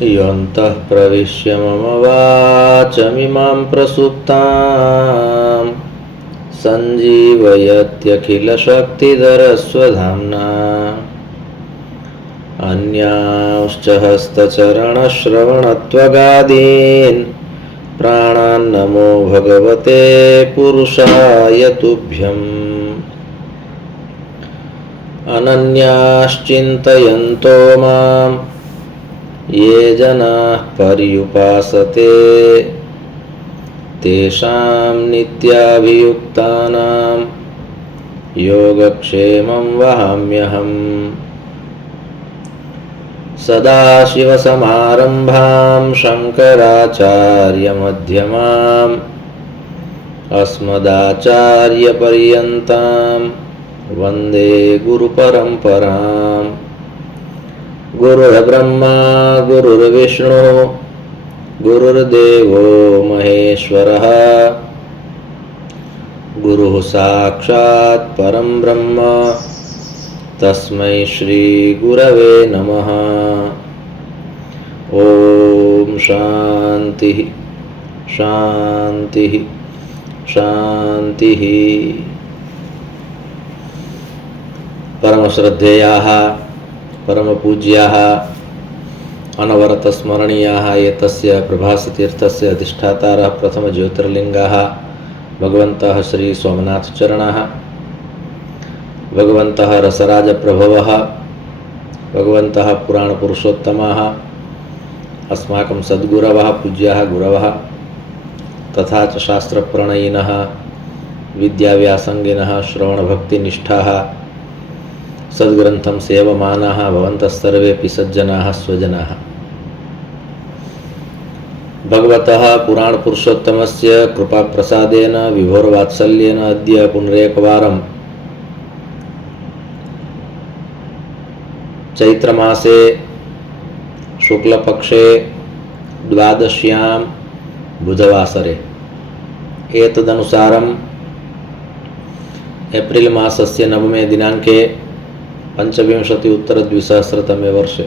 योऽन्तः प्रविश्य मम वाचमिमां प्रसुप्तां सञ्जीवयत्यखिलशक्तिधरस्वधाम्ना अन्यांश्च हस्तचरणश्रवणत्वगादीन् प्राणान्नमो भगवते पुरुषाय तुभ्यम्। अनन्याश्चिन्तयन्तो मां ये जनाः पर्युपासते तेषां नित्याभियुक्तानां योगक्षेमं वहाम्यहम्। सदाशिवसमारम्भां शङ्कराचार्यमध्यमाम् अस्मदाचार्यपर्यन्तां वन्दे गुरुपरम्पराम्। गुरुर्ब्रह्मा गुरुर्विष्णु गुरुर्देवो महेश्वरः गुरुः साक्षात् परं ब्रह्म तस्मै श्री गुरवे नमः। ओम शांति शांति शांति। परम श्रद्धेयाः परम पूज्याः अनवरत स्मरणीयाः एतस्य प्रभासतीर्थस्य अधिष्ठातारः प्रथम ज्योतिर्लिंगाः भगवन्तः श्री सोमनाथ चरणाः भगवन्तः रसराज प्रभवः भगवन्तः पुराण पुरुषोत्तमाः अस्माकं सद्गुरवः पूज्याः गुरवः तथा च शास्त्रप्रणयिनः विद्याव्यासंगिनः श्रवणभक्तिनिष्ठाः सद्ग्रन्थं सेवमानाः भवन्तः सर्वेऽपि सज्जनाः स्वजनाः। भगवतः पुराण पुरुषोत्तमस्य कृपाप्रसादेन विभोरवात्सल्येन अद्य पुनरेकवारं चैत्रमासे शुक्लपक्षे द्वादश्यां बुधवासरे एतदनुसारम् एप्रिल मासस्य नवमे दिनाङ्के 25 वर्षे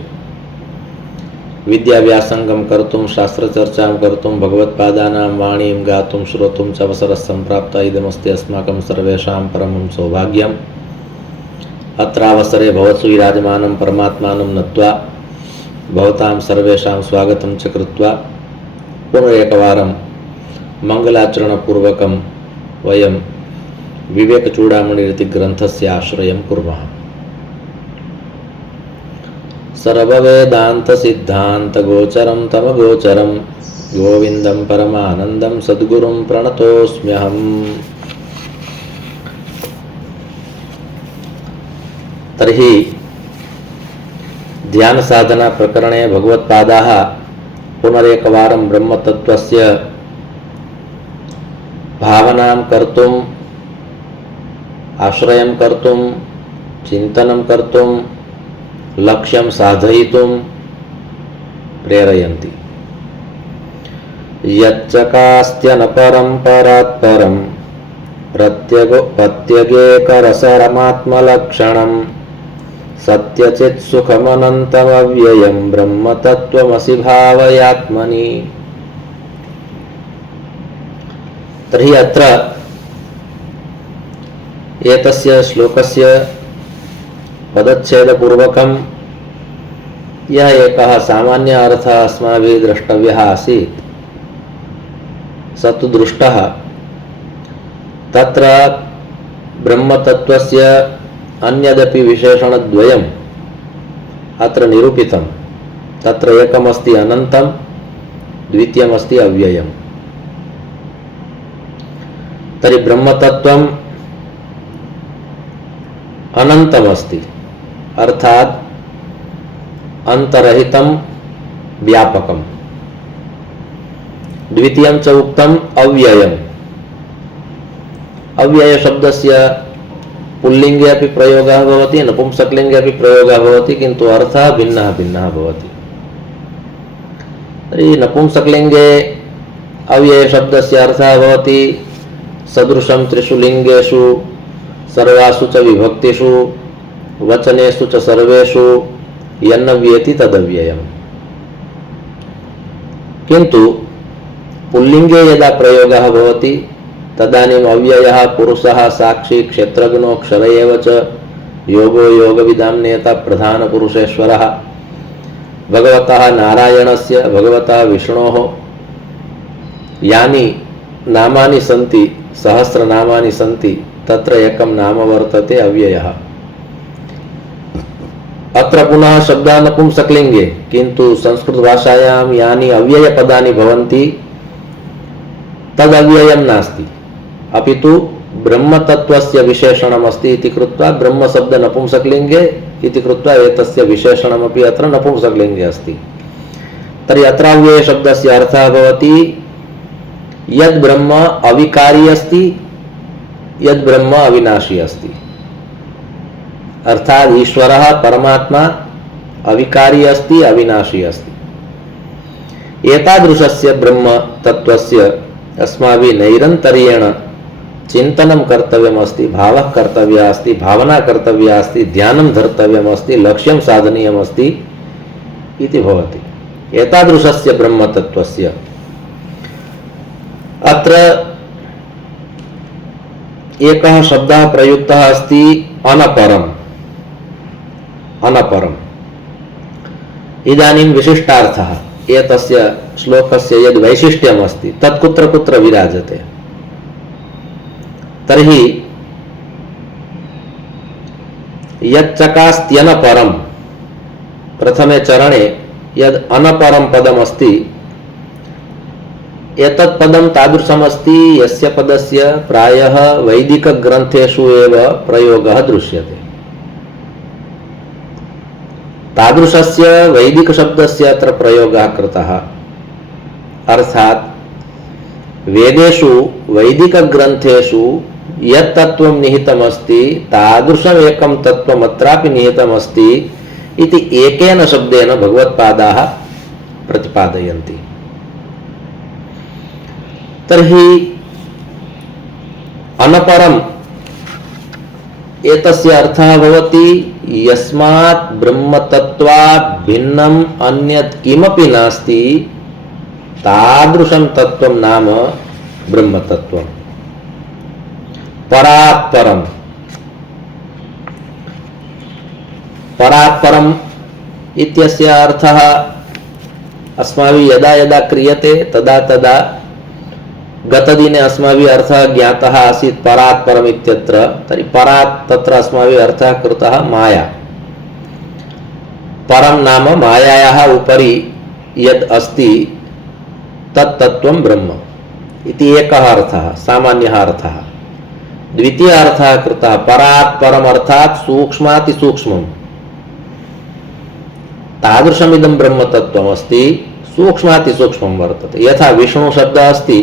विद्याव्यासंगं कर्तुं शास्त्रचर्चां कर्तुं भगवत्पादानां वाणीं गातुं श्रोतुं च अवसरः सम्प्राप्तः। इदमस्ति अस्माकं सर्वेषां परमं सौभाग्यम्। अत्रावसरे भवत्सु विराजमानं परमात्मानं नत्वा भवतां सर्वेषां स्वागतं च कृत्वा पुनरेकवारं मङ्गलाचरणपूर्वकं वयं विवेकचूडामणि ग्रन्थस्य आश्रयं कुर्मः। सर्ववेदान्तसिद्धान्तगोचरं तमगोचरं गोविन्दं परमानन्दं सद्गुरुं प्रणतोऽस्म्यहम्। तर्हि ध्यानसाधना प्रकरणे भगवत्पादाः पुनरेकवारं ब्रह्मतत्त्वस्य भावनां कर्तुं आश्रयं कर्तुं चिन्तनं कर्तुं लक्ष्यं साधयितुं प्रेरयन्ति। यच्चकास्त्यनपरं परं प्रत्यगेकरसरमात्मलक्षणं सत्यचित् सुखमनन्तमव्ययं ब्रह्मतत्त्वमसि भावयात्मनि। तर्हि अत्र एतस्य श्लोकस्य पदच्छेदपूर्वकं यः एकः सामान्य अर्थः अस्माभिः द्रष्टव्यः आसीत् स तु दृष्टः। तत्र ब्रह्मतत्त्वस्य अन्यदपि विशेषणद्वयम् अत्र निरूपितं। तत्र एकमस्ति अनन्तं द्वितीयमस्ति अव्ययम्। तर्हि ब्रह्मतत्त्वम् अनन्तमस्ति अर्थात अंतरहितं व्यापकं। द्वितीयं च उक्तम् अव्ययम्। अव्यय शब्दस्य पुल्लिंगे अपि प्रयोगः भवति नपुंसकलिंगे अपि प्रयोगः भवति किन्तु अर्थः भिन्नः भिन्नः भवति। तर्हि नपुंसकलिंगे अव्यय शब्दस्य अर्थः भवति सदृशं त्रिषु लिंगेषु सर्वासु च विभक्तिषु वचनेषु च सर्वेषु यन्न व्येति तदव्ययम्। किन्तु पुल्लिङ्गे यदा प्रयोगः भवति तदानीम् अव्ययः पुरुषः साक्षी क्षेत्रज्ञो क्षर एव च योगो योगविदां नेता प्रधानपुरुषेश्वरः भगवतः नारायणस्य भगवतः विष्णोः यानि नामानि सन्ति सहस्रनामानि सन्ति तत्र एकं नाम वर्तते अव्ययः। अत्र पुनः शब्दः नपुंसकलिङ्गे, किन्तु संस्कृतभाषायां यानि अव्ययपदानि भवन्ति तदव्ययं नास्ति, अपितु ब्रह्मतत्त्वस्य विशेषणमस्ति इति कृत्वा ब्रह्मशब्द नपुंसकलिङ्गे इति कृत्वा एतस्य विशेषणमपि अत्र नपुंसकलिङ्गे अस्ति। तर्हि अत्र अव्ययशब्दस्य अर्थः भवति यद् ब्रह्म अविकारी अस्ति, यद् ब्रह्म अविनाशी अस्ति। अर्थात् ईश्वरः परमात्मा अविकारी अस्ति, अविनाशी अस्ति। एतादृशस्य ब्रह्म तत्त्वस्य अस्माभिः नैरन्तर्येण चिन्तनं कर्तव्यमस्ति, भावः कर्तव्यः अस्ति, भावना कर्तव्या अस्ति, ध्यानं धर्तव्यमस्ति, लक्ष्यं साधनीयमस्ति इति भवति। एतादृशस्य ब्रह्मतत्त्वस्य अत्र एकः शब्दः प्रयुक्तः अस्ति अनपरम्। अनपरम् इदानीं विशिष्टार्थः एतस्य श्लोकस्य यद् वैशिष्ट्यम् अस्ति तत् कुत्र कुत्र विराजते। तर्हि यच्चकास्त्यनपरम्, प्रथमे चरणे यद् अनपरं पदमस्ति एतत् पदं तादृशमस्ति यस्य पदस्य प्रायः वैदिकग्रन्थेषु एव प्रयोगः दृश्यते। तादृशस्य वैदिकशब्दस्य अत्र प्रयोगः कृतः। अर्थात् वेदेषु वैदिकग्रन्थेषु यत् तत्त्वं निहितमस्ति तादृशम् एकं तत्त्वम् अत्रापि निहितमस्ति इति एकेन शब्देन भगवत्पादाः प्रतिपादयन्ति। तर्हि अनपरम् एतस्य अर्थः भवति यस्मात् ब्रह्मतत्त्वात् भिन्नम् अन्यत् किमपि नास्ति तादृशं तत्त्वं नाम ब्रह्मतत्त्वम्। परात् परम्, परात् परम् इत्यस्य अर्थः अस्माभिः यदा यदा क्रियते तदा तदा गतदिने अस्माभिः अर्थः ज्ञातः आसीत् परात् परम् इत्यत्र। तर्हि परात् तत्र अस्माभिः अर्थः कृतः माया। परं नाम मायायाः उपरि यद् अस्ति तत् तत्त्वं ब्रह्म इति एकः अर्थः, सामान्यः अर्थः। द्वितीयः अर्थः कृतः परात् परम् अर्थात् सूक्ष्मातिसूक्ष्मम्। तादृशमिदं ब्रह्मतत्त्वम् अस्ति, सूक्ष्मातिसूक्ष्मं वर्तते। यथा विष्णु शब्दः अस्ति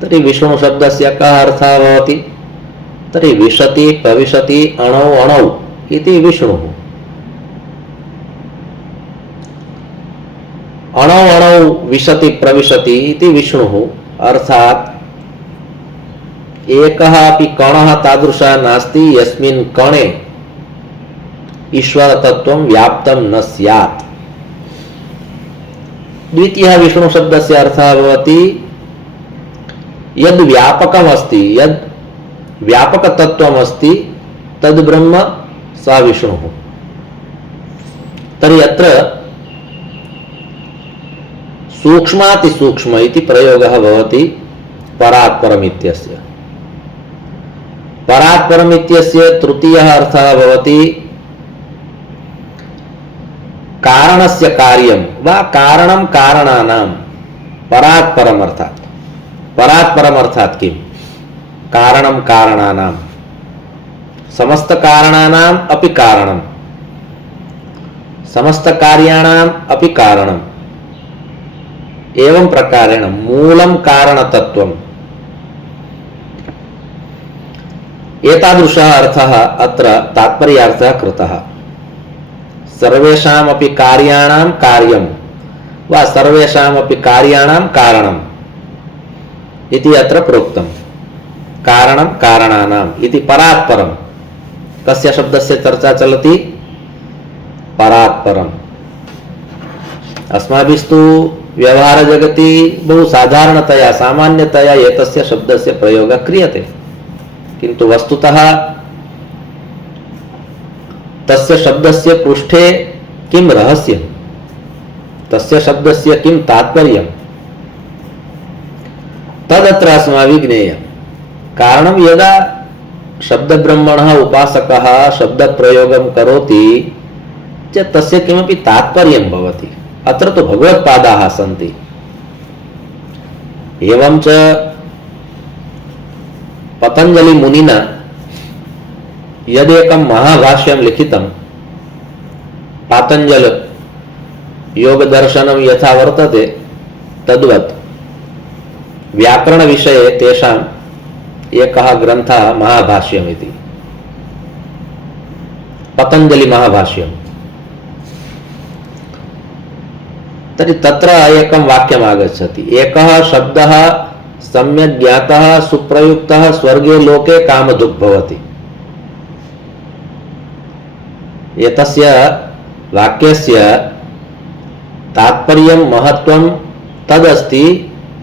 तर्हि विष्णु शब्दस्य कः अर्थः भवति? तर्हि विशति प्रविशति अणौ अणौ इति विष्णुः। अणौ अणौ विशति प्रविशति इति विष्णुः। अर्थात् एकः अपि कणः तादृशः नास्ति यस्मिन् कणे ईश्वरतत्त्वं व्याप्तं न स्यात्। द्वितीयः विष्णु शब्दस्य अर्थः भवति यद् व्यापकम् अस्ति, यद् व्यापकतत्त्वम् अस्ति तद् ब्रह्म स विष्णुः। तर्हि अत्र सूक्ष्मातिसूक्ष्म इति प्रयोगः भवति परात् परम् इत्यस्य। परात् परम् इत्यस्य तृतीयः अर्थः भवति कारणस्य कार्यं वा कारणं कारणानां। परात् परम् अर्थात् परात् परम् अर्थात् किं? कारणं कारणानां, समस्त कारणानाम् अपि कारणं, समस्त कार्याणाम् अपि कारणम्। एवं प्रकारेण मूलं कारणतत्त्वम्। एतादृशः अर्थः अत्र तात्पर्यार्थः कृतः। सर्वेषामपि कार्याणां कार्यं वा सर्वेषामपि कार्याणां कारणम् इति अत्र प्रोक्तं। कारणं कारणानाम् इति परात् परम्। कस्य शब्दस्य चर्चा चलति? परात् परम्। अस्माभिस्तु व्यवहारजगति बहु साधारणतया सामान्यतया एतस्य शब्दस्य प्रयोगः क्रियते, किन्तु वस्तुतः तस्य शब्दस्य पृष्ठे किं रहस्यं, तस्य शब्दस्य किं तात्पर्यं, तदत्र अस्माभिः ज्ञेयं। कारणं यदा शब्दब्रह्मणः उपासकः शब्दप्रयोगं करोति चेत् तस्य किमपि तात्पर्यं भवति। अत्र तु भगवत्पादाः सन्ति। एवं च पतञ्जलिमुनिना यदेकं महाभाष्यं लिखितं, पातञ्जल योगदर्शनं यथा वर्तते तद्वत् व्याकरण विषये तेषाम् एकः ग्रन्थः महाभाष्यमिति, पतञ्जलि महाभाष्यम्। तर्हि तत्र एकं वाक्यम् आगच्छति, एकः शब्दः सम्यक् ज्ञातः सुप्रयुक्तः स्वर्गे लोके कामधुक् भवति। एतस्य वाक्यस्य तात्पर्यं महत्त्वं तदस्ति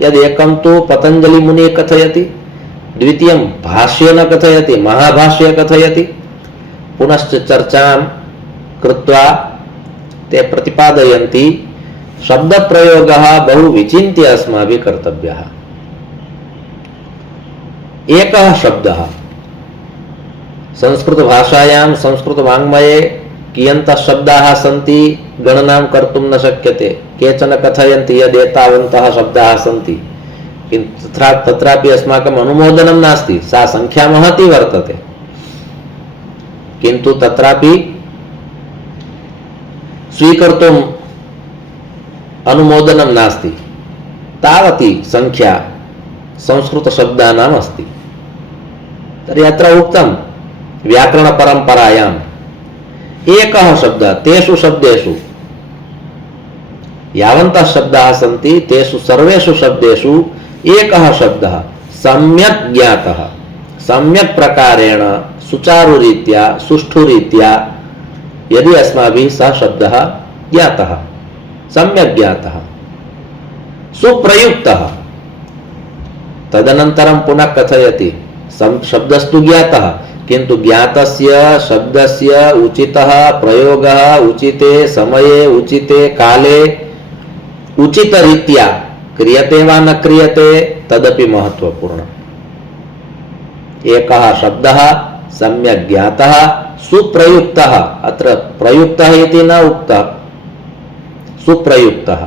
यदेकं तु पतञ्जलिमुनिः कथयति, द्वितीयं भाष्येन कथयति, महाभाष्ये कथयति, पुनश्च चर्चां कृत्वा ते प्रतिपादयन्ति। शब्दप्रयोगः बहु विचिन्त्य अस्माभिः कर्तव्यः। एकः शब्दः संस्कृतभाषायां संस्कृतवाङ्मये कियन्तः शब्दाः सन्ति गणनां कर्तुं न शक्यते। केचन कथयन्ति यद् एतावन्तः शब्दाः सन्ति, किन्तु तत्रापि अस्माकम् अनुमोदनं नास्ति, सा संख्या महती वर्तते, किन्तु तत्रापि स्वीकर्तुम् अनुमोदनं नास्ति। तावती संख्या संस्कृतशब्दानाम् अस्ति। तर्हि अत्र उक्तं व्याकरणपरम्परायाम् एकः शब्दः, तेषु शब्देषु यावन्तः शब्दाः सन्ति तेषु सर्वेषु शब्देषु एकः शब्दः सम्यक् ज्ञातः, सम्यक् प्रकारेण सुचारुरीत्या सुष्ठुरीत्या यदि अस्माभिः सः शब्दः ज्ञातः, सम्यक् ज्ञातः, सुप्रयुक्तः, तदनन्तरं पुनः कथयति शब्दस्तु ज्ञातः, किन्तु ज्ञातस्य शब्दस्य उचितः प्रयोगः उचिते समये उचिते काले उचितरीत्या क्रियते वा न क्रियते तदपि महत्वपूर्णम्। एकः शब्दः सम्यक् ज्ञातः सुप्रयुक्तः, अत्र प्रयुक्तः इति न उक्तः, सुप्रयुक्तः।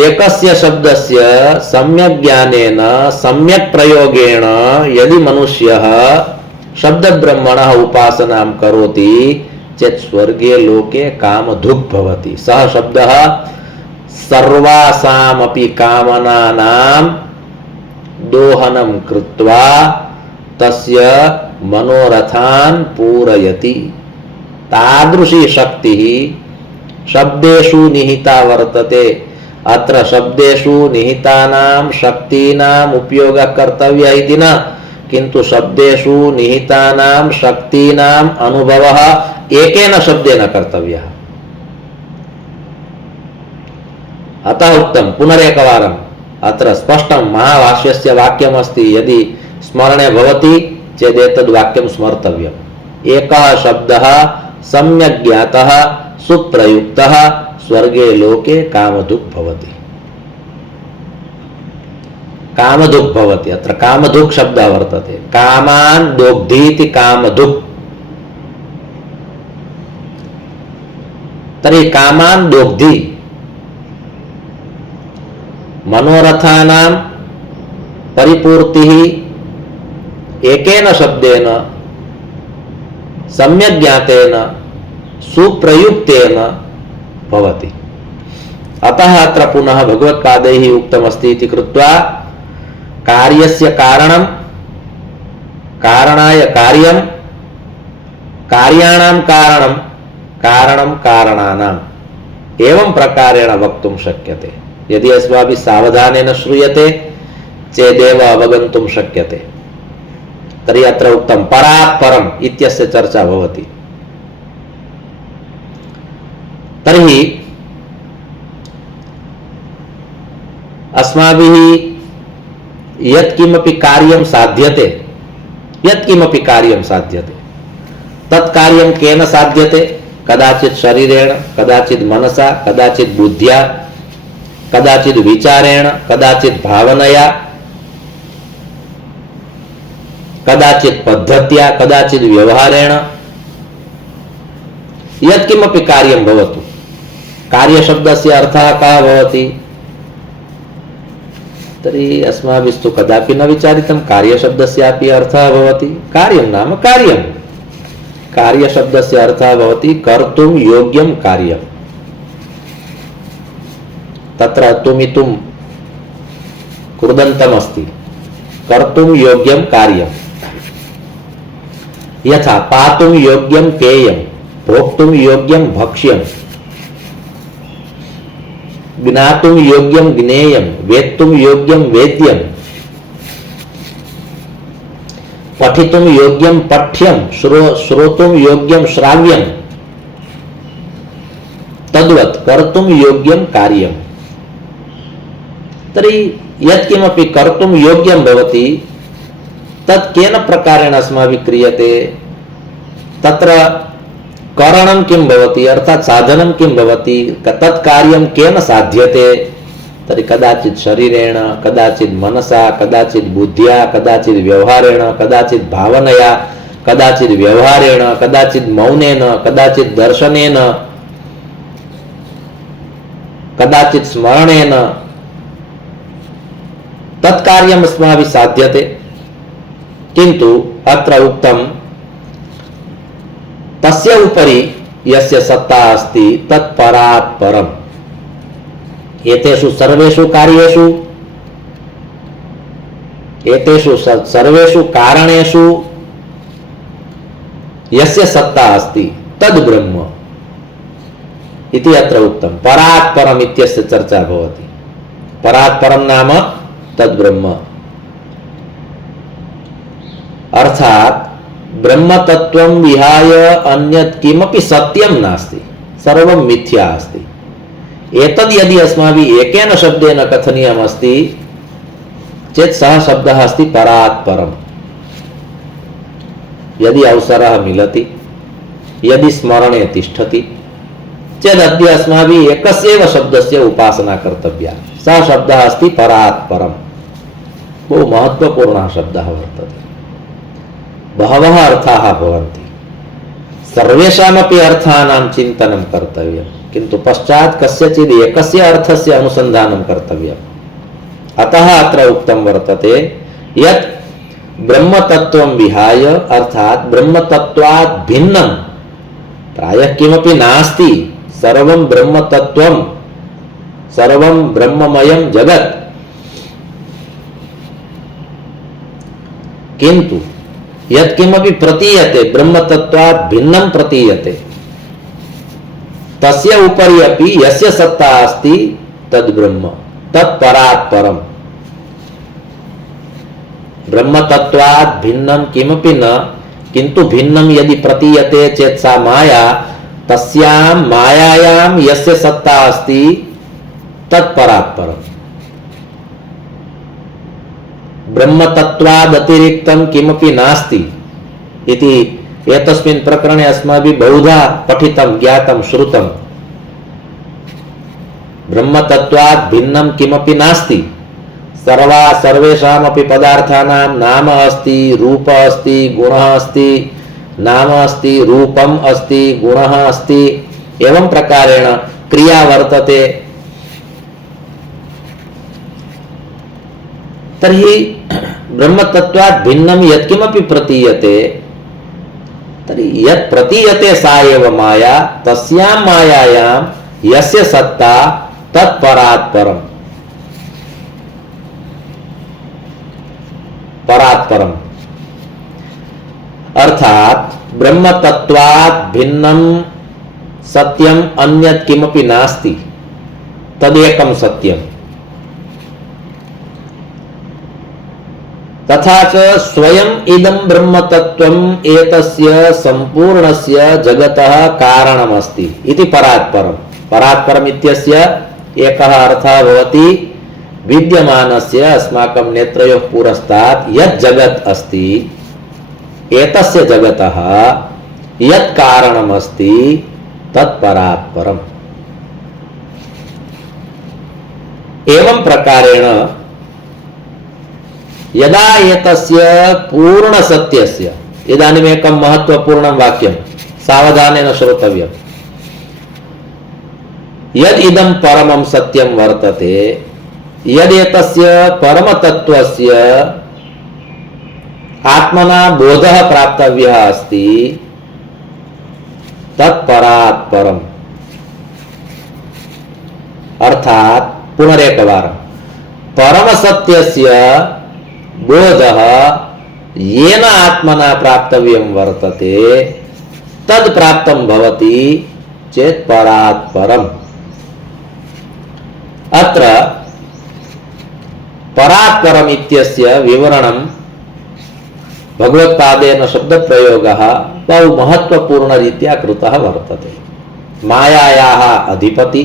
एकस्य शब्दस्य सम्यक् ज्ञानेन सम्यक् प्रयोगेण यदि मनुष्यः शब्दब्रह्मणः उपासनां करोति चेत् स्वर्गे लोके कामधुक् भवति। सः शब्दः सर्वासामपि कामनानां दोहनं कृत्वा तस्य मनोरथान् पूरयति। तादृशी शक्तिः शब्देषु निहिता वर्तते। अत्र शब्देषु निहितानां शक्तीनाम् उपयोगः कर्तव्यः इति न, किन्तु शब्देषु निहितानां शक्तीनाम् अनुभवः एकेन शब्देन कर्तव्यः। अतः उक्तं पुनरेकवारम्, अत्र स्पष्टं महाभाष्यस्य वाक्यमस्ति, यदि स्मरणे भवति चेदेतद् वाक्यं स्मर्तव्यम्। एकः शब्दः सम्यक् ज्ञातः सुप्रयुक्तः स्वर्गे लोके कामधुक् भवति। कामधुक् भवति, अत्र कामधुक् शब्दः वर्तते। कामान् दोग्धीति कामधुक्। तर्हि कामान् दोग्धी, मनोरथानां परिपूर्तिः एकेन शब्देन सम्यक् ज्ञातेन सुप्रयुक्तेन भवति। अतः अत्र पुनः भगवत्पादैः उक्तमस्ति इति कृत्वा कार्यस्य कारणं, कारणाय कार्यं, कार्याणां कारणं, कारणं कारणानाम्, एवं प्रकारेण वक्तुं शक्यते। यदि अस्माभिः सावधानेन श्रूयते चेदेव अवगन्तुं शक्यते। तर्हि अत्र उक्तं परात् परम् इत्यस्य चर्चा भवति। तर्हि अस्माभिः यत्किमपि कार्यं साध्यते, यत्किमपि कार्यं साध्यते, तत् कार्यं केन साध्यते? कदाचित् शरीरेण, कदाचित् मनसा, कदाचित् बुद्ध्या, कदाचित् विचारेण, कदाचित् भावनया, कदाचित् पद्धत्या, कदाचित् व्यवहारेण। यत्किमपि कार्यं भवतु, कार्यशब्दस्य अर्थः कः भवति? तर्हि अस्माभिस्तु कदापि न विचारितं कार्यशब्दस्यापि अर्थः भवति। कार्यं नाम कार्यं, कार्यशब्दस्य अर्थः भवति कर्तुं योग्यं कार्यं। तत्र तुमितुं कृदन्तमस्ति, कर्तुं योग्यं कार्यं। यथा पातुं योग्यं पेयं, भोक्तुं योग्यं भक्ष्यं, ज्ञातुं योग्यं ज्ञेयं, वेत्तुं योग्यं वेद्यं, पठितुं योग्यं पठ्यं, श्रोतुं योग्यं श्राव्यं, तद्वत् कर्तुं योग्यं कार्यं। तर्हि यत्किमपि कर्तुं योग्यं भवति तत् केन प्रकारेण अस्माभिः क्रियते? तत्र करणं किं भवति, अर्थात् साधनं किं भवति, तत् कार्यं केन साध्यते? तर्हि कदाचित् शरीरेण, कदाचित् मनसा, कदाचित् बुद्ध्या, कदाचित् व्यवहारेण, कदाचित् भावनया, कदाचित् व्यवहारेण, कदाचित् मौनेन, कदाचित् दर्शनेन, कदाचित् स्मरणेन तत् कार्यम् अस्माभिः साध्यते। किन्तु अत्र उक्तं तस्य उपरि यस्य सत्ता अस्ति तत् परात् परम्। एतेषु सर्वेषु कार्येषु, एतेषु सर्वेषु कारणेषु यस्य सत्ता अस्ति तद् ब्रह्म इति अत्र उक्तं। परात् परम् इत्यस्य चर्चा भवति। परात् परं नाम तद् ब्रह्म, अर्थात् ब्रह्म तत्त्वं विहाय अन्यत् किमपि सत्यं नास्ति, सर्वं मिथ्या अस्ति। एतद् यदि अस्माभिः एकेन शब्देन कथनीयमस्ति चेत् सः शब्दः अस्ति परात् परम्। यदि अवसरः मिलति, यदि स्मरणे तिष्ठति चेदद्य अस्माभिः एकस्यैव शब्दस्य उपासना कर्तव्या। सः शब्दः अस्ति परात् परम्। बहु महत्त्वपूर्णः शब्दः वर्तते। बहवः अर्थाः भवन्ति, सर्वेषामपि अर्थानां चिन्तनं कर्तव्यं, किन्तु पश्चात् कस्यचित् एकस्य अर्थस्य अनुसन्धानं कर्तव्यम्। अतः अत्र उक्तं वर्तते यत् ब्रह्मतत्त्वं विहाय, अर्थात् ब्रह्मतत्त्वात् भिन्नं प्रायः किमपि नास्ति, सर्वं ब्रह्मतत्त्वं, सर्वं ब्रह्ममयं जगत्। किन्तु यत्किमपि प्रतीयते ब्रह्मतत्त्वात् भिन्नं प्रतीयते, तस्य उपरि अपि यस्य सत्ता अस्ति तद् ब्रह्म, तत् परात् परम्। ब्रह्मतत्त्वात् भिन्नं किमपि न, किन्तु भिन्नं यदि प्रतीयते चेत् सा माया, तस्यां मायायां यस्य सत्ता अस्ति तत् परात् परम्। ब्रह्मतत्त्वाद् अतिरिक्तं किमपि नास्ति इति एतस्मिन् प्रकरणे अस्माभिः बहुधा पठितं, ज्ञातं, श्रुतं। ब्रह्मतत्त्वात् भिन्नं किमपि नास्ति। सर्वेषामपि पदार्थानां नाम अस्ति, रूप अस्ति, गुणः अस्ति, नाम अस्ति, रूपम् अस्ति, गुणः अस्ति, एवं प्रकारेण क्रिया वर्तते। तर्हि ब्रह्मतत्त्वात् भिन्नं यत्किमपि प्रतीयते, तर्हि यत् प्रतीयते सा एव माया, तस्यां मायायां यस्य सत्ता तत् परात् परम्। परात् परम् अर्थात् ब्रह्मतत्त्वात् भिन्नं सत्यम् अन्यत् किमपि नास्ति, तदेकं सत्यम्। तथा च स्वयं इदं ब्रह्मतत्त्वम् एतस्य सम्पूर्णस्य जगतः कारणमस्ति इति परात् परम्। परात् परम् इत्यस्य एकः अर्थः भवति विद्यमानस्य अस्माकं नेत्रयोः पुरस्तात् यत् जगत् अस्ति, एतस्य जगतः यत् कारणम् अस्ति तत् परात् परम्। एवं प्रकारेण यदा एतस्य पूर्णसत्यस्य, इदानीम् एकं महत्त्वपूर्णं वाक्यं सावधानेन श्रोतव्यम्। यद् इदं परमं सत्यं वर्तते, यदेतस्य परमतत्त्वस्य आत्मना बोधः प्राप्तव्यः अस्ति, तत् परात् परम्। अर्थात् पुनरेकवारं, परमसत्यस्य बोधः येन आत्मना प्राप्तव्यं वर्तते तद् प्राप्तं भवति चेत् परात् परम्। अत्र परात् परम् इत्यस्य विवरणं भगवत्पादेन शब्दप्रयोगः बहु महत्त्वपूर्णरीत्या कृतः वर्तते। मायायाः अधिपति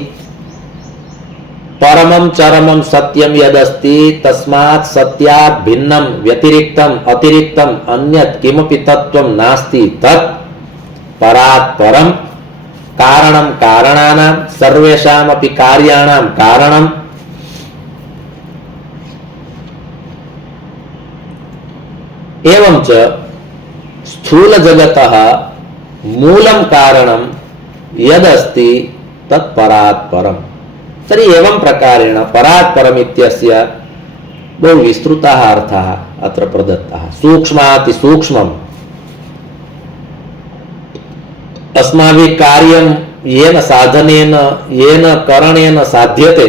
परमं चरमं सत्यं यदस्ति तस्मात् सत्यात् भिन्नं व्यतिरिक्तम् अतिरिक्तम् अन्यत् किमपि तत्त्वं नास्ति, तत् परात् परं कारणं कारणानां सर्वेषामपि कार्याणां कारणम्। एवंच स्थूलजगतः मूलं कारणं यदस्ति तत् परात् परम्। तर्हि एवं प्रकारेण परात् परम् इत्यस्य बहु विस्तृतः अर्थः अत्र प्रदत्तः। सूक्ष्मातिसूक्ष्मम् अस्माभिः कार्यं येन साधनेन येन करणेन साध्यते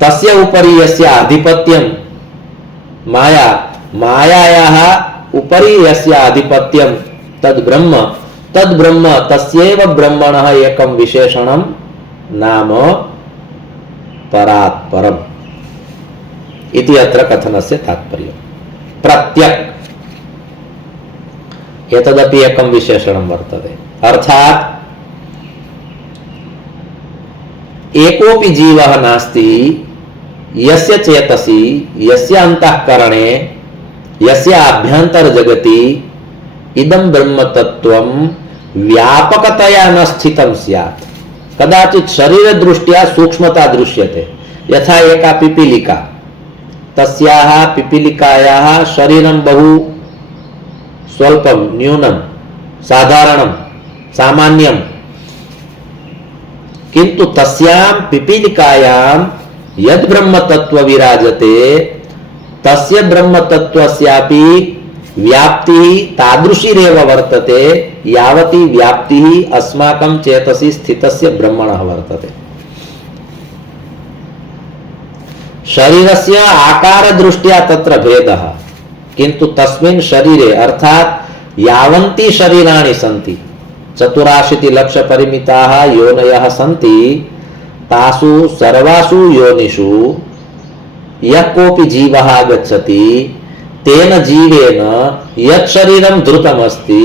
तस्य उपरि यस्य आधिपत्यं माया, मायायाः उपरि यस्य आधिपत्यं तद् ब्रह्म, तद् ब्रह्म तस्यैव ब्रह्मणः एकं विशेषणं नाम परात् परम् इति अत्र कथनस्य तात्पर्यम्। प्रत्यक् एतदपि एकं विशेषणं वर्तते। अर्थात् एकोऽपि जीवः नास्ति यस्य चेतसि, यस्य अंतःकरणे, यस्य आभ्यन्तरजगति इदं ब्रह्मतत्त्वं व्यापकतया न स्थितं स्यात्। कदाचित् शरीरदृष्ट्या सूक्ष्मता दृश्यते। यथा एका पिपीलिका, तस्याः पिपीलिकायाः शरीरं बहु स्वल्पं, न्यूनं, साधारणं, सामान्यं, किन्तु तस्यां पिपीलिकायां यद् ब्रह्मतत्त्व विराजते तस्य ब्रह्मतत्त्वस्यापि व्याप्तिः तादृशीरेव वर्तते यावती व्याप्तिः अस्माकं चेतसि स्थितस्य ब्रह्मणः वर्तते। शरीरस्य आकारदृष्ट्या तत्र भेदः, किन्तु तस्मिन् शरीरे अर्थात् यावन्ति शरीराणि सन्ति, 84 लक्ष परिमिताः योनयः सन्ति, तासु सर्वासु योनिषु यः कोऽपि जीवः आगच्छति तेन जीवेन यत् शरीरं धृतमस्ति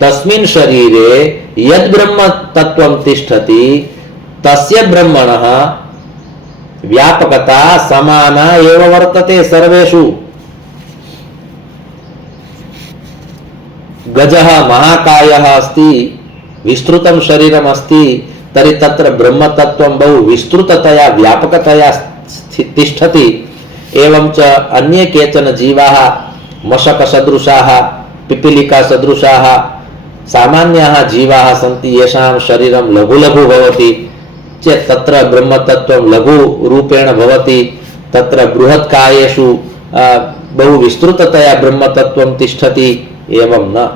तस्मिन् शरीरे यद् ब्रह्म तत्त्वं तिष्ठति तस्य ब्रह्मणः व्यापकता समाना एव वर्तते सर्वेषु। गजः महाकायः अस्ति, विस्तृतं शरीरम् अस्ति, तर्हि तत्र ब्रह्मतत्त्वं बहु विस्तृततया व्यापकतया तिष्ठति। एवंच अन्ये केचन जीवाः मशकसदृशाः, पिपीलिकासदृशाः सामान्याः जीवाः सन्ति, येषां शरीरं लघु लघु भवति चेत् तत्र ब्रह्मतत्त्वं लघु रूपेण भवति। तत्र बृहत्कायेषु बहु विस्तृततया ब्रह्मतत्त्वं तिष्ठति। एवं न,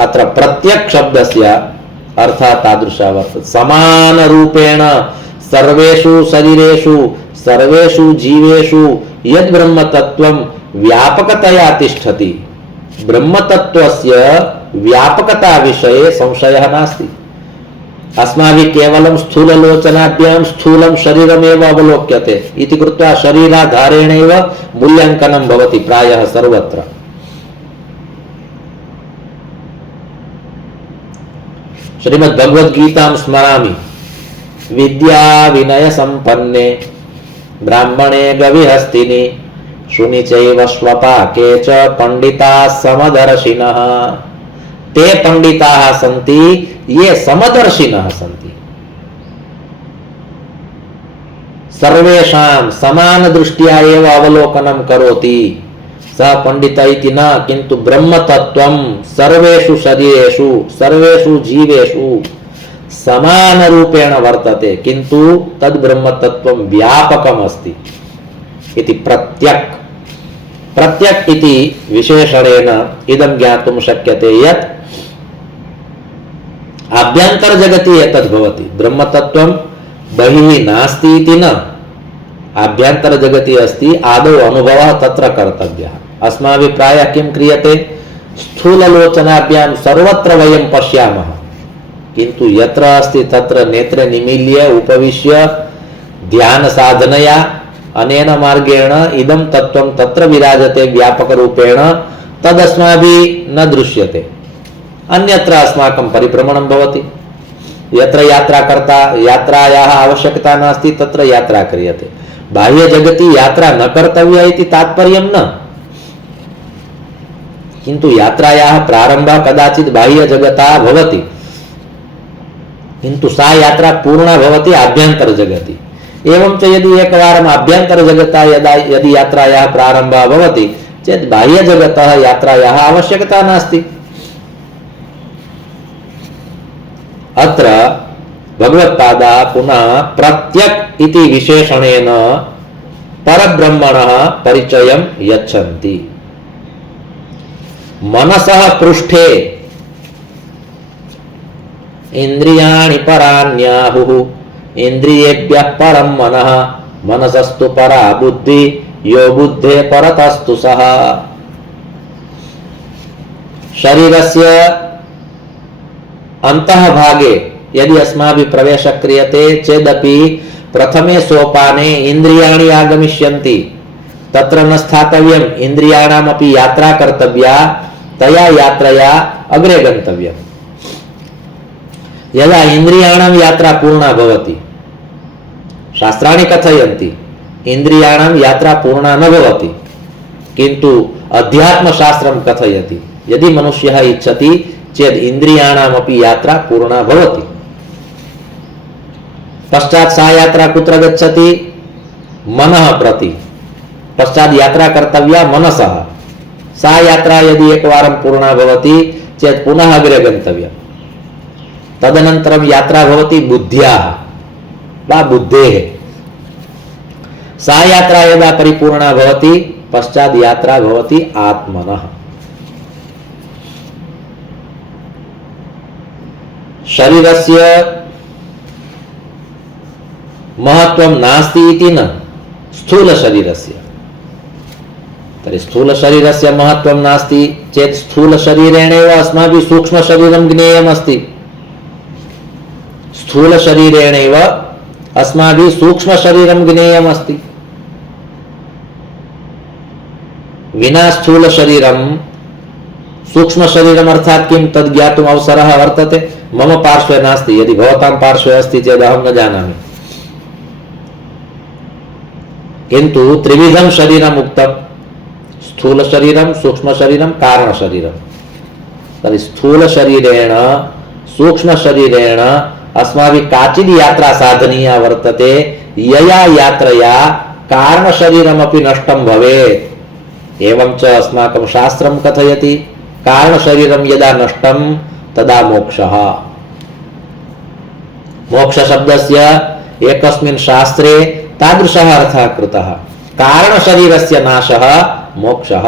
अत्र प्रत्यक् शब्दस्य अर्थः तादृशः वर्तते। समानरूपेण सर्वेषु शरीरेषु सर्वेषु जीवेषु यद् ब्रह्मतत्त्वं व्यापकतया तिष्ठति, ब्रह्मतत्त्वस्य व्यापकता विषये संशयः नास्ति। अस्माभिः केवलं स्थूललोचनाभ्यां स्थूलं शरीरमेव अवलोक्यते इति कृत्वा शरीराधारेणैव मूल्याङ्कनं भवति प्रायः सर्वत्र। श्रीमद्भगवद्गीतां स्मरामि, विद्या विनय संपन्ने ब्राह्मणे गविहस्तिनि शुनि चैव स्वपाके च पंडिताः समदर्शिनः। ते पंडिताः सन्ति ये समदर्शिनः सन्ति। सर्वेषां समान दृष्ट्या एव अवलोकनं करोति सः पंडितः इति न, किन्तु ब्रह्मतत्त्वं सर्वेषु शरीरेषु सर्वेषु जीवेषु समान रूपेण वर्तते, किन्तु तद् ब्रह्मतत्त्वं व्यापकम् अस्ति इति प्रत्यक् प्रत्यक् इति विशेषणेन इदं ज्ञातुं शक्यते यत् आभ्यन्तर जगति एतद् भवति, ब्रह्मतत्त्वं बहिः नास्ति इति न, आभ्यन्तर जगति अस्ति, आदौ अनुभवः तत्र कर्तव्यः। अस्माभिः प्रायः किं क्रियते, स्थूललोचनाभ्यां सर्वत्र वयं पश्यामः, किन्तु यत्र अस्ति तत्र नेत्रे निमील्य उपविश्य ध्यान साधनया अनेन मार्गेण इदं तत्त्वं तत्र विराजते व्यापक रूपेण, तदस्माभिः न दृश्यते। अन्यत्र अस्माकं परिभ्रमणं भवति, यत्र यात्राकर्ता यात्रायाः आवश्यकता नास्ति तत्र यात्रा क्रियते। बाह्य जगति यात्रा न कर्तव्या इति तात्पर्यं न, किन्तु यात्रायाः प्रारम्भः कदाचित् बाह्य जगतः भवति, किन्तु सा यात्रा पूर्णा भवति आभ्यन्तर जगति। एवं च यदि एकवारम् आभ्यन्तर जगतः यदि यात्रायाः प्रारम्भः भवति चेत् बाह्य जगतः यात्रायाः आवश्यकता नास्ति। अत्र भगवत्पादाः पुनः प्रत्यक् इति विशेषणेन परब्रह्मणः परिचयं यच्छन्ति। मनसः पृष्ठे इंद्रियाणि पराण्याहुः इंद्रियेभ्यः परं मनः मनसस्तु परा बुद्धि यो बुद्धे परतस्तु सः। शरीरस्य अंतः भागे यदि अस्माभिः प्रवेशः क्रियते चेदपि प्रथमे सोपाने इंद्रियाणि आगमिष्यन्ति, तत्र न स्थातव्यम्, इंद्रियाणामपि यात्रा कर्तव्या, तया यात्रया अग्रे गन्तव्यम्। यदा इंद्रियाणां यात्रा पूर्णा भवति, शास्त्राणि कथयन्ति इंद्रियाणां यात्रा पूर्णा न भवति, किन्तु अध्यात्मशास्त्रं कथयति यदि मनुष्यः इच्छति चेत् इंद्रियाणामपि यात्रा पूर्णा भवति। पश्चात् सा यात्रा कुत्र गच्छति, मनः प्रति। पश्चात् यात्रा कर्तव्या मनसः। सा यात्रा यदि एकवारं पूर्णा भवति चेत् पुनः अग्रे गन्तव्यम्। तदनन्तरं यात्रा भवति बुद्ध्याः वा बुद्धेः। सा यात्रा यदा परिपूर्णा भवति पश्चात् यात्रा भवति आत्मनः। शरीरस्य महत्त्वं नास्ति इति न, स्थूल शरीरस्य। तर्हि स्थूल शरीरस्य महत्त्वं नास्ति चेत् स्थूल शरीरेणैव अस्माभिः सूक्ष्म शरीरं ज्ञेयमस्ति। स्थूल शरीरेणैव अस्माभिः सूक्ष्म शरीरं ज्ञेयमस्ति। विना स्थूल शरीरं सूक्ष्म शरीरम् अर्थात् किं तद् ज्ञातुम् अवसरः वर्तते। मम पार्श्वे नास्ति, यदि भवतां पार्श्वे अस्ति चेत् अहं न जानामि, किन्तु त्रिविधं शरीरम् उक्तं, स्थूल शरीरं, सूक्ष्म शरीरं, कारण शरीरं। तर्हि स्थूल शरीरेण सूक्ष्म शरीरेण अस्माभिः काचित् यात्रा साधनीया वर्तते, यया यात्रया कारण शरीरमपि नष्टं भवेत्। एवं च अस्माकं शास्त्रं कथयति कारण शरीरं यदा नष्टं तदा मोक्षः। मोक्ष शब्दस्य एकस्मिन् शास्त्रे तादृशः अर्थः कृतः, कारण शरीरस्य नाशः मोक्षः।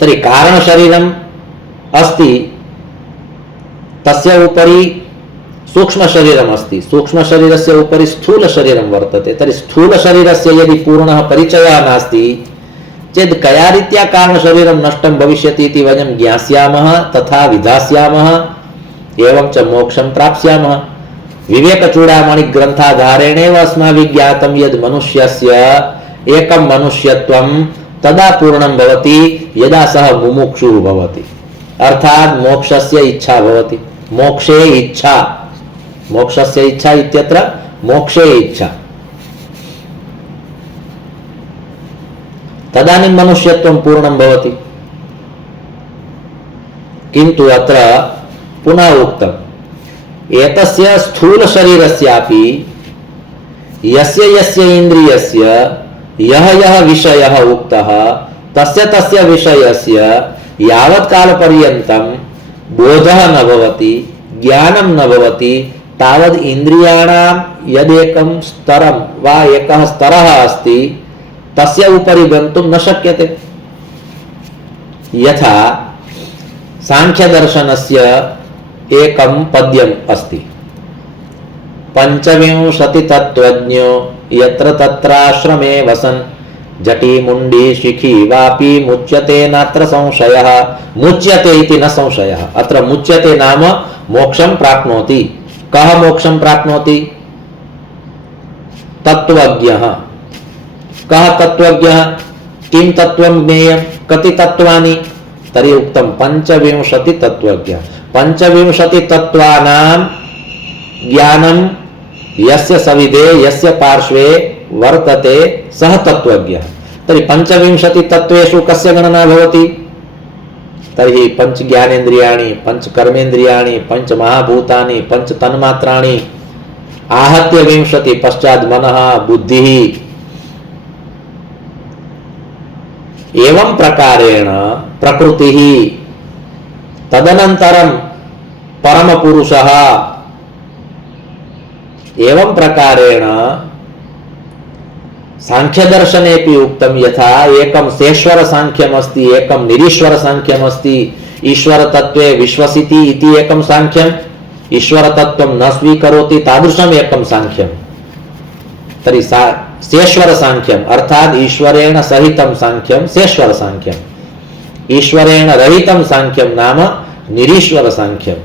तर्हि कारण शरीरम् अस्ति, तस्य उपरि सूक्ष्म शरीरम् अस्ति, सूक्ष्म शरीरस्य उपरि स्थूल शरीरं वर्तते। तर्हि स्थूल शरीरस्य यदि पूर्णः परिचयः नास्ति चेत् कया रीत्या कारण शरीरं नष्टं भविष्यति इति वयं ज्ञास्यामः, तथा विधास्यामः, एवं च मोक्षं प्राप्स्यामः। विवेकचूडामणि ग्रन्थाधारेणेव अस्माभिः ज्ञातं यद् मनुष्यस्य एकं मनुष्यत्वं तदा पूर्णं भवति यदा सः मुमुक्षुः भवति, अर्थात् मोक्षस्य इच्छा भवति। मोक्षे इच्छा, मोक्षस्य इच्छा इत्यत्र मोक्षे इच्छा, तदानीं मनुष्यत्वं पूर्णं भवति। किन्तु अत्र पुनः उक्तम् एतस्य स्थूल शरीरस्यापि यस्य यस्य इन्द्रियस्य यः यः विषयः उक्तः तस्य तस्य विषयस्य यावत् कालपर्यन्तं बोधः न भवति, ज्ञानं न भवति, तावद् इन्द्रियाणां यदेकं स्तरं वा एकः स्तरः अस्ति तस्य उपरि गन्तुं न शक्यते। यथा सांख्यदर्शनस्य एकं पद्यम् अस्ति, पंचविंशति तत्त्वज्ञो यत्र तत्राश्रमे वसन् जटी मुंडी शिखी वापि मुच्यते नात्र संशयः। मुच्यते इति न संशयः, अत्र मुच्यते नाम मोक्षं प्राप्नोति। कः मोक्षं प्राप्नोति? तत्त्वज्ञः। कः तत्त्वज्ञः? किं तत्त्वं ज्ञेयं? कति तत्त्वानि? तर्हि उक्तं पंचविंशति तत्त्वज्ञः। पंचविंशति तत्त्वानां ज्ञानं यस्य सविधे यस्य पार्श्वे वर्तते सः तत्त्वज्ञः। तर्हि पंचविंशति तत्त्वेषु कस्य गणना भवति? तर्हि पंच ज्ञानेन्द्रियाणि, पंच कर्मेन्द्रियाणि, पंच महाभूतानि, पंच तन्मात्राणि आहत्य 20, पश्चात् मनः बुद्धिः। एवं प्रकारेण प्रकृतिः, तदनन्तरं परमपुरुषः। एवं प्रकारेण सांख्यदर्शनेपि उक्तं यथा एकं सेश्वर सांख्यम् अस्ति, एकं निरीश्वर सांख्यम् अस्ति। ईश्वर तत्त्वे विश्वसिति इति एकं सांख्यम्, ईश्वर तत्त्वं न स्वीकरोति तादृशम् एकं सांख्यम्। तर्हि सेश्वर सांख्यम् अर्थात् ईश्वरेण सहितं सांख्यं सेश्वर सांख्यम्, ईश्वरेण रहितं सांख्यं नाम निरीश्वर सांख्यम्।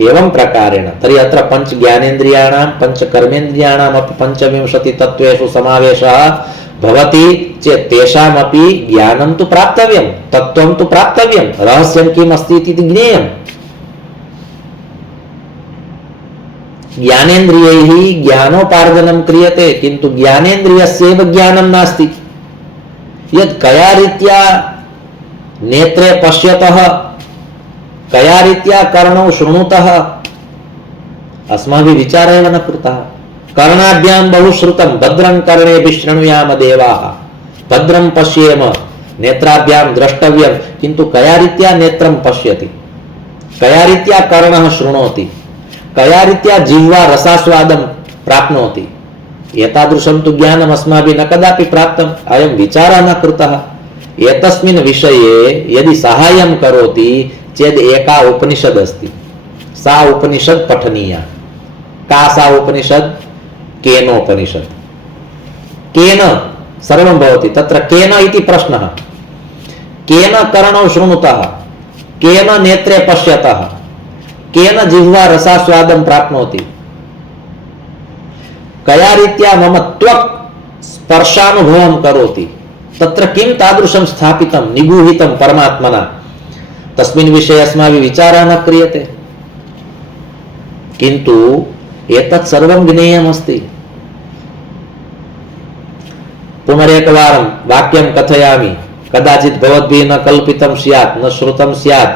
एवं प्रकारेण तर्हि अत्र पंच ज्ञानेन्द्रियाणां पंच कर्मेन्द्रियाणामपि पंचविंशति तत्त्वेषु समावेशः भवति चेत् तेषामपि ज्ञानं तु प्राप्तव्यं, तत्त्वं तु प्राप्तव्यं, रहस्यं किम् अस्ति इति ज्ञेयम्। ज्ञानेन्द्रियैः ज्ञानोपार्जनं क्रियते, किन्तु ज्ञानेन्द्रियस्यैव ज्ञानं नास्ति। यत् कया रीत्या नेत्रे पश्यतः, कया रीत्या कर्णौ शृणुतः, अस्माभिः विचारः एव न कृतः। कर्णाभ्यां बहु श्रुतं भद्रं कर्णेभिः शृणुयाम देवाः, भद्रं पश्येम, नेत्राभ्यां द्रष्टव्यं, किन्तु कया रीत्या नेत्रं पश्यति, कया रीत्या कर्णः शृणोति, कया रीत्या जिह्वा रसास्वादं प्राप्नोति। एतादृशं तु ज्ञानम् अस्माभिः न कदापि प्राप्तम्, अयं विचारः न कृतः। एतस्मिन् विषये यदि साहाय्यं करोति चेत् एका उपनिषद् अस्ति, सा उपनिषद् पठनीया। का सा उपनिषद्? केनोपनिषद्। केन सर्वं भवति, तत्र केन इति प्रश्नः। केन कर्णौ शृणुतः, केन नेत्रे पश्यतः, केन जिह्वा रसास्वादं प्राप्नोति, कया रीत्या मम त्वक् स्पर्शानुभवं करोति, तत्र किं तादृशं स्थापितं निगूहितं परमात्मना, तस्मिन् विषये अस्माभिः विचारः न क्रियते। किन्तु एतत् सर्वं ज्ञेयमस्ति। पुनरेकवारं वाक्यं कथयामि, कदाचित् भवद्भिः न कल्पितं स्यात्, न श्रुतं स्यात्।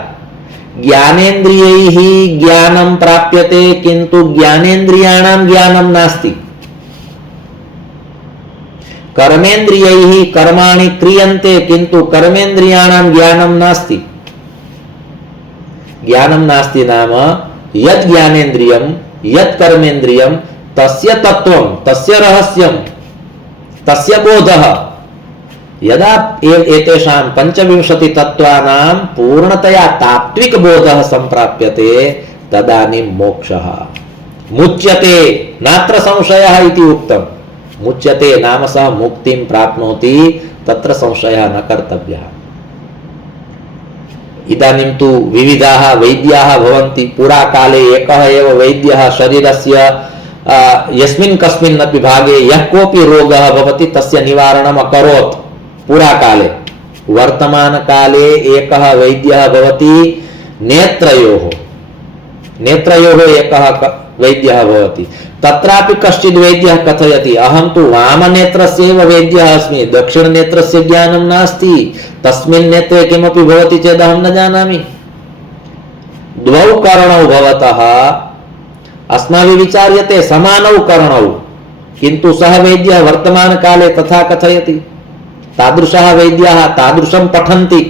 ज्ञानेन्द्रियैः ज्ञानं प्राप्यते, किन्तु ज्ञानेन्द्रियाणां ज्ञानं नास्ति। कर्मेन्द्रियैः कर्माणि क्रियन्ते, किन्तु कर्मेन्द्रियाणां ज्ञानं नास्ति। ज्ञानं नास्ति नाम यत् ज्ञानेन्द्रियं यत् कर्मेन्द्रियं तस्य तत्त्वं, तस्य रहस्यं, तस्य बोधः यदा एतेषां पंचविंशति तत्त्वानां पूर्णतया तात्विक बोधः सम्प्राप्यते तदानीं मोक्षः। मुच्यते नात्र संशयः इति उक्तम्। मुच्यते नाम सः मुक्तिं प्राप्नोति, तत्र संशयः न कर्तव्यः। इदानीं तु विविधाः वैद्याः भवन्ति। पुराकाले एकः एव वैद्यः शरीरस्य यस्मिन् कस्मिन्नपि भागे यः कोऽपि रोगः भवति तस्य निवारणम् अकरोत् पुराकाले। वर्तमानकाले एकः वैद्यः भवति नेत्रयोः, नेत्रयोः एकः वैद्यः भवति, तत्रापि कश्चित् वैद्यः कथयति अहं तु वामनेत्रस्य एव वैद्यः अस्मि, दक्षिणनेत्रस्य ज्ञानं नास्ति, तस्मिन् नेत्रे किमपि भवति चेत् अहं न जानामि। द्वौ करणौ भवतः अस्माभिः विचार्यते समानौ करणौ, किन्तु सः वैद्यः वर्तमानकाले तथा कथयति। तादृशः वैद्यः तादृशं पठन्ति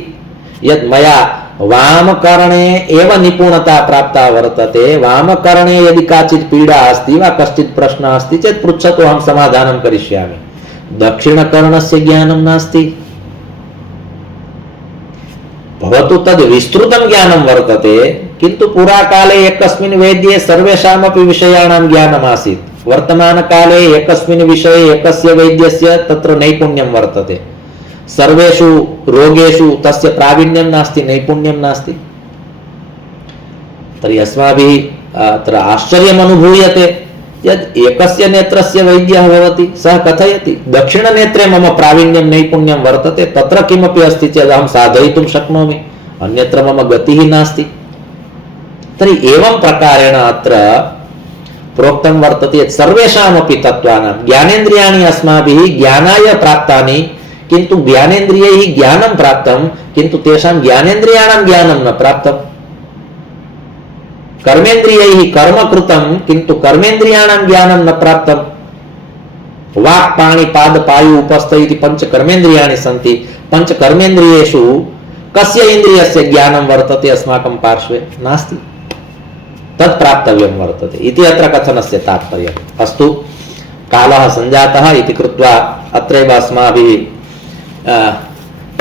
यद् मया वामकरणे एव निपुणता प्राप्ता वर्तते, वामकरणे यदि काचित् पीडा अस्ति वा कश्चित् प्रश्नः अस्ति चेत् पृच्छतु, अहं समाधानं करिष्यामि। दक्षिणकर्णस्य ज्ञानं नास्ति, भवतु तद् विस्तृतं ज्ञानं वर्तते, किन्तु पुराकाले एकस्मिन् वैद्ये सर्वेषामपि विषयाणां ज्ञानम् आसीत्। वर्तमानकाले एकस्मिन् विषये एकस्य वैद्यस्य तत्र नैपुण्यं वर्तते, सर्वेषु रोगेषु तस्य प्रावीण्यं नास्ति, नैपुण्यं नास्ति। तर्हि अस्माभिः अत्र आश्चर्यम् अनुभूयते यद् एकस्य नेत्रस्य वैद्यः भवति, सः कथयति दक्षिणनेत्रे मम प्रावीण्यं नैपुण्यं वर्तते, तत्र किमपि अस्ति चेत् अहं साधयितुं शक्नोमि, अन्यत्र मम गतिः नास्ति। तर्हि एवं प्रकारेण अत्र प्रोक्तं वर्तते यत् सर्वेषामपि तत्त्वानां ज्ञानेन्द्रियाणि अस्माभिः ज्ञानाय प्राप्तानि, किन्तु ज्ञानेन्द्रियैः ज्ञानं प्राप्तं, किन्तु तेषां ज्ञानेन्द्रियाणां ज्ञानं न प्राप्तम्। कर्मेन्द्रियैः कर्म कृतं, किन्तु कर्मेन्द्रियाणां ज्ञानं न प्राप्तम्। वाक् पाणि पाद पायु उपस्थ इति पंच कर्मेन्द्रियाणि सन्ति। पंच कर्मेन्द्रियेषु कस्य इन्द्रियस्य ज्ञानं वर्तते अस्माकं पार्श्वे? नास्ति, तत् प्राप्तव्यं वर्तते इति अत्र कथनस्य तात्पर्यम्। अस्तु, कालः सञ्जातः इति कृत्वा अत्रैव अस्माभिः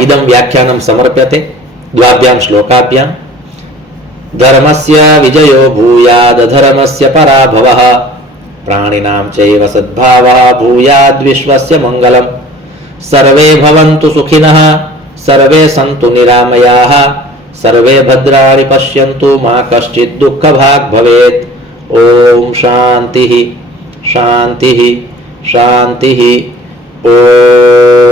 इदं व्याख्यानं समर्प्यते द्वाभ्यां श्लोकाभ्यां। धर्मस्य विजयो भूयाद् अधर्मस्य पराभवः, प्राणिनां चैव सद्भावः भूयाद् विश्वस्य मङ्गलम्। सर्वे भवन्तु सुखिनः, सर्वे सन्तु निरामयाः, सर्वे भद्राणि पश्यन्तु, मा कश्चित् दुःखभाग् भवेत्। ओम शान्तिः शान्तिः शान्तिः। ओम।